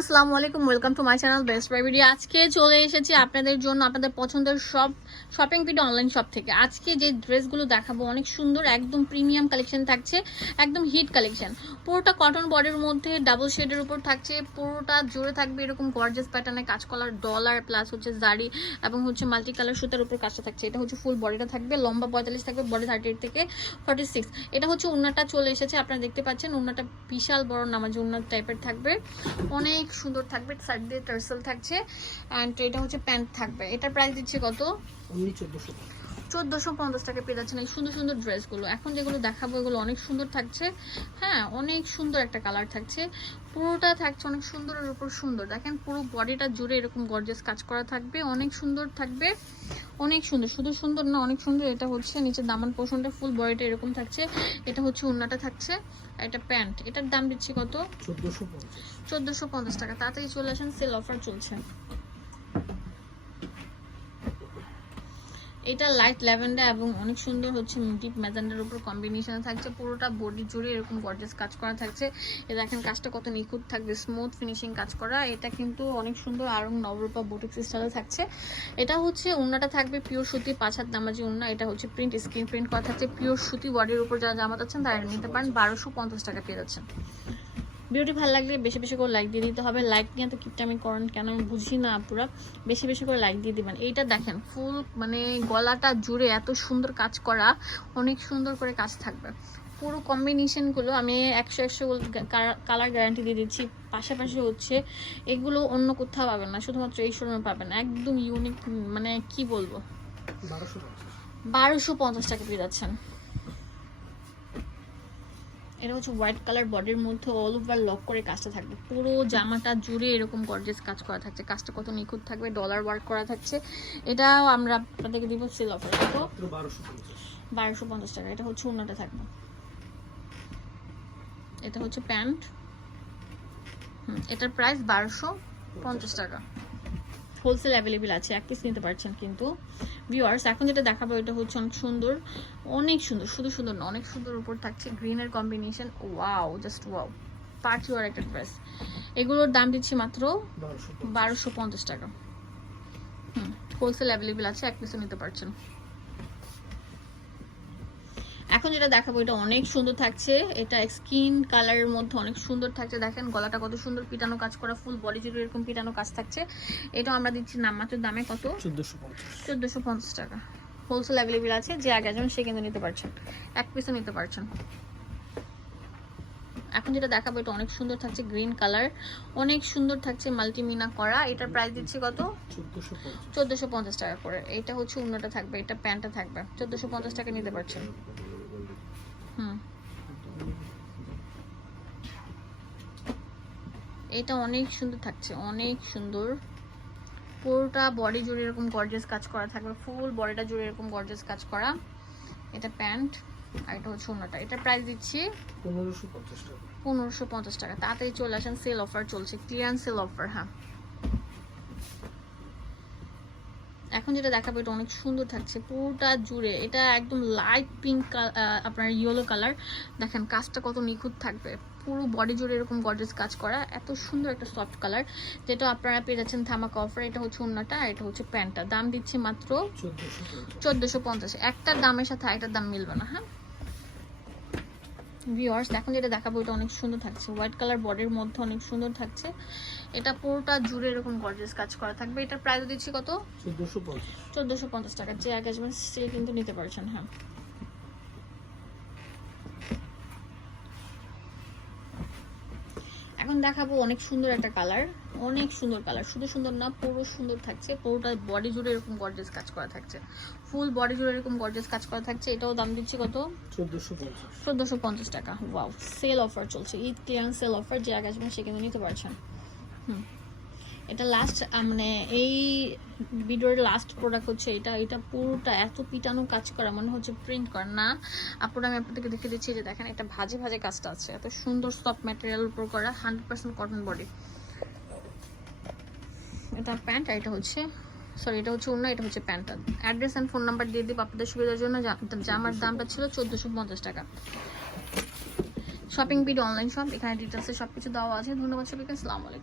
আসসালামু আলাইকুম welcome to my channel best video আজকে চলে এসেছি আপনাদের জন্য আপনাদের পছন্দের সব শপিং ভিডিও অনলাইন শপ থেকে। আজকে যে ড্রেসগুলো দেখাবো, অনেক সুন্দর, একদম প্রিমিয়াম কালেকশন থাকছে, একদম হিট কালেকশন পুরোটা কটন বডির মধ্যে ডাবল শেডের উপর থাকছে, পুরোটা জুড়ে থাকবে এরকম গর্জেস প্যাটার্নে কাজ করার ডলার প্লাস হচ্ছে জারি এবং হচ্ছে মাল্টি কালার সুতার উপর কাজটা থাকছে। এটা হচ্ছে ফুল বডিটা থাকবে, লম্বা পঁয়তাল্লিশ থাকবে বডি থার্টি এইট থেকে ফর্টি সিক্স এটা হচ্ছে উন্নাটা চলে এসেছে, আপনারা দেখতে পাচ্ছেন উন্নাটা বিশাল বড় নামাজ উন্নার টাইপের থাকবে। অনেক সুন্দর থাকবে সাইড দিয়ে টার্সেল থাকছে অ্যান্ড এটা হচ্ছে প্যান্ট থাকবে। এটা প্রাইস দিচ্ছে কত? চোদ্দোশো চোদ্দোশো পঞ্চাশ টাকা পেয়ে যাচ্ছেন এই সুন্দর সুন্দর ড্রেসগুলো এখন যেগুলো দেখাবো এগুলো অনেক সুন্দর থাকছে। হ্যাঁ অনেক সুন্দর একটা কালার থাকছে। পুরোটা থাকছে অনেক সুন্দরের উপর সুন্দর। দেখেন পুরো বডিটা জুড়ে এরকম গর্জেস কাজ করা থাকবে। অনেক সুন্দর থাকবে। অনেক সুন্দর। শুধু সুন্দর না অনেক সুন্দর এটা হচ্ছে নিচের দামান পোষণটা ফুল বডিটা এরকম থাকছে। এটা হচ্ছে উন্নাটা থাকছে। আর এটা প্যান্ট। এটার দাম দিচ্ছি কত? চোদ্দশো চোদ্দোশো পঞ্চাশ টাকা। তাড়াতাড়ি চলে আসেন সেল অফার চলছে। এটা লাইট ল্যাভেন্ডার এবং অনেক সুন্দর হচ্ছে ডিপ ম্যাজেন্ডার উপর কম্বিনেশনে থাকছে। পুরোটা বডি জুড়ে এরকম গর্জেস কাজ করা থাকছে। এ দেখেন কাজটা কত নিখুঁত থাকবে স্মুথ ফিনিশিং কাজ করা। এটা কিন্তু অনেক সুন্দর আরং নবরূপা বুটিক স্টাইলে থাকছে। এটা হচ্ছে উন্নাটা থাকবে পিওর সুতি, পাঁচ হাত নামাজি উন্না। এটা হচ্ছে প্রিন্ট স্ক্রিন প্রিন্ট করা থাকছে। পিওর সুতি বডির উপর যারা জামা চাচ্ছেন তারা নিতে পারেন। বারোশো পঞ্চাশ টাকা পেয়ে যাচ্ছেন। ভিডিওটি ভালো লাগলে বেশি বেশি করে লাইক দিয়ে দিতে হবে। লাইক নিয়ে তো কিপটা আমি করেন কেন আমি বুঝি না পুরো বেশি বেশি করে লাইক দিয়ে দিবেন। এইটা দেখেন ফুল মানে গলাটা জুড়ে এত সুন্দর কাজ করা অনেক সুন্দর করে কাজ থাকবে। পুরো কম্বিনেশনগুলো আমি একশো একশো কালার গ্যারান্টি দিয়ে দিচ্ছি। পাশাপাশি হচ্ছে এগুলো অন্য কোথাও পাবেন না শুধুমাত্র এই শোরুমে পাবেন। একদম ইউনিক মানে কি বলব? বারোশো বারোশো পঞ্চাশ টাকা পেয়ে যাচ্ছেন। এটা হচ্ছে হোয়াইট কালার বডির মধ্যে অল ওভার লক করে কাজটা থাকবে। পুরো জামাটা জুড়ে এরকম গর্জেস কাজ করা থাকছে। কাজটা কত নিখুঁত থাকবে ডলার ওয়ার্ক করা থাকছে। এটাও আমরা আপনাদেরকে দিব সেল অফার কত বারোশো পঞ্চাশ। টাকা। এটা হচ্ছে অন্যটা থাকবে। এটা হচ্ছে প্যান্ট। হুম এটার প্রাইস বারোশো পঞ্চাশ টাকা। হোলসেল অ্যাভেলেবেল আছে এক পিস নিতে পারছেন কিন্তু। ভিউয়ার্স এখন যেটা দেখাবো এটা হচ্ছে অনেক সুন্দর অনেক সুন্দর শুধু সুন্দর না অনেক সুন্দর উপর থাকছে গ্রিনের combination wow just wow party wear একটা ড্রেস এগুলোর দাম দিচ্ছি মাত্র বারোশো বারোশো পঞ্চাশ টাকা। হুম হোলসেল অ্যাভেলেবেল আছে এক পিসও নিতে পারছেন। এখন যেটা দেখাবো এটা অনেক সুন্দর থাকছে। এটা স্কিন কালারের মধ্যে অনেক সুন্দর থাকছে। দেখেন গলাটা কত সুন্দর পিটানো কাজ করা ফুল বডি জুড়ে এরকম পিটানো কাজ থাকছে। এটা আমরা দিচ্ছি নামমাত্র দামে কত? চোদ্দোশো পঞ্চাশ। চোদ্দোশো পঞ্চাশ টাকা। হোলসেল অ্যাভেলেবেল আছে যে আগে যাবেন সে কিন্তু নিতে পারছেন। এক পিসও নিতে পারছেন। এখন যেটা দেখাবো এটা অনেক সুন্দর থাকছে গ্রিন কালার অনেক সুন্দর থাকছে মাল্টিমিনা করা। এটার প্রাইস দিচ্ছি কত? চোদ্দোশো পঞ্চাশ। চোদ্দোশো পঞ্চাশ টাকা করে। এটা হচ্ছে উন্নটা থাকবে এটা প্যান্টটা থাকবে। চোদ্দোশো পঞ্চাশ টাকা নিতে পারছেন। এটা অনেক সুন্দর থাকছে অনেক সুন্দর। পুরোটা বডি জুড়ে এরকম গর্জেস কাজ করা থাকবে ফুল বডিটা জুড়ে এরকম গর্জেস কাজ করা। এটা প্যান্ট আর এটা হচ্ছে অন্যটা এটা প্রাইস দিচ্ছি পনেরোশো পঞ্চাশ টাকা। পনেরোশো পঞ্চাশ টাকা। তাড়াতাড়ি চলে আসেন সেল অফার চলছে ক্লিয়ারেন্স সেল অফার হ্যাঁ। এখন যেটা দেখাবো এটা অনেক সুন্দর থাকছে পুরোটা জুড়ে। এটা একদম লাইট পিঙ্ক আপনার ইয়েলো কালার দেখেন কাজটা কত নিখুঁত থাকবে। পুরো বডি জুড়ে এরকম গর্জেস কাজ করা। এত সুন্দর একটা সফট কালার যেটা আপনারা পেয়ে যাচ্ছেন থামাকা অফার এটা হচ্ছে অন্যটা এটা হচ্ছে প্যান্টটা। দাম দিচ্ছে মাত্র চোদ্দোশো পঞ্চাশ। একটার দামের সাথে আরেকটার দাম মিলবে না হ্যাঁ? ভিওয়ার্স এখন যেটা দেখাবো এটা অনেক সুন্দর থাকছে। হোয়াইট কালার বর্ডের মধ্যে অনেক সুন্দর থাকছে। এটা পুরোটা জুড়ে এরকম গর্জেস কাজ করা থাকবে। এটা প্রাইস দিচ্ছি কত? চোদ্দোশো পঞ্চাশ। চোদ্দোশো পঞ্চাশ টাকা। যে এক আসবেন সে কিন্তু নিতে পারছেন হ্যাঁ। এখন দেখাবো অনেক সুন্দর একটা কালার অনেক সুন্দর কালার শুধু সুন্দর না পুরো সুন্দর থাকছে পুরোটা বডি জুড়ে এরকম গর্জেস কাজ করা থাকছে। ফুল বডি জুড়ে এরকম গর্জেস কাজ করা থাকছে এটাও দাম দিচ্ছি কত? চোদ্দোশো পঞ্চাশ। চোদ্দোশো পঞ্চাশ টাকা ওয়াও সেল অফার চলছে ঈদ ক্লিয়ারেন্স সেল অফার যে আগে আসবেন সে কিন্তু নিতে পারছেন হুম। এটা লাস্ট মানে এই ভিডিওর লাস্ট প্রোডাক্ট হচ্ছে এটা। এটা পুরোটা এত পিটানো কাজ করা, মনে হচ্ছে প্রিন্ট করা। না, আপুরা, আমি আপনাদেরকে দেখে দিচ্ছি যে দেখেন এটা ভাজে ভাজে কাজটা আছে। এত সুন্দর সফট ম্যাটেরিয়াল উপর করা হান্ড্রেড পার্সেন্ট কটন বডি এটা প্যান্ট আর এটা হচ্ছে সরি এটা হচ্ছে অন্য এটা হচ্ছে প্যান্টটা অ্যাড্রেস অ্যান্ড ফোন নাম্বার দিয়ে দিব আপনাদের সুবিধার জন্য। জামার দামটা ছিল চোদ্দোশো পঞ্চাশ টাকা। শপিং ভিডিও অনলাইন শপ এখানে ডিটেলসে সব কিছু দেওয়া আছে। ধন্যবাদ সবাইকে, আসসালামু আলাইকুম।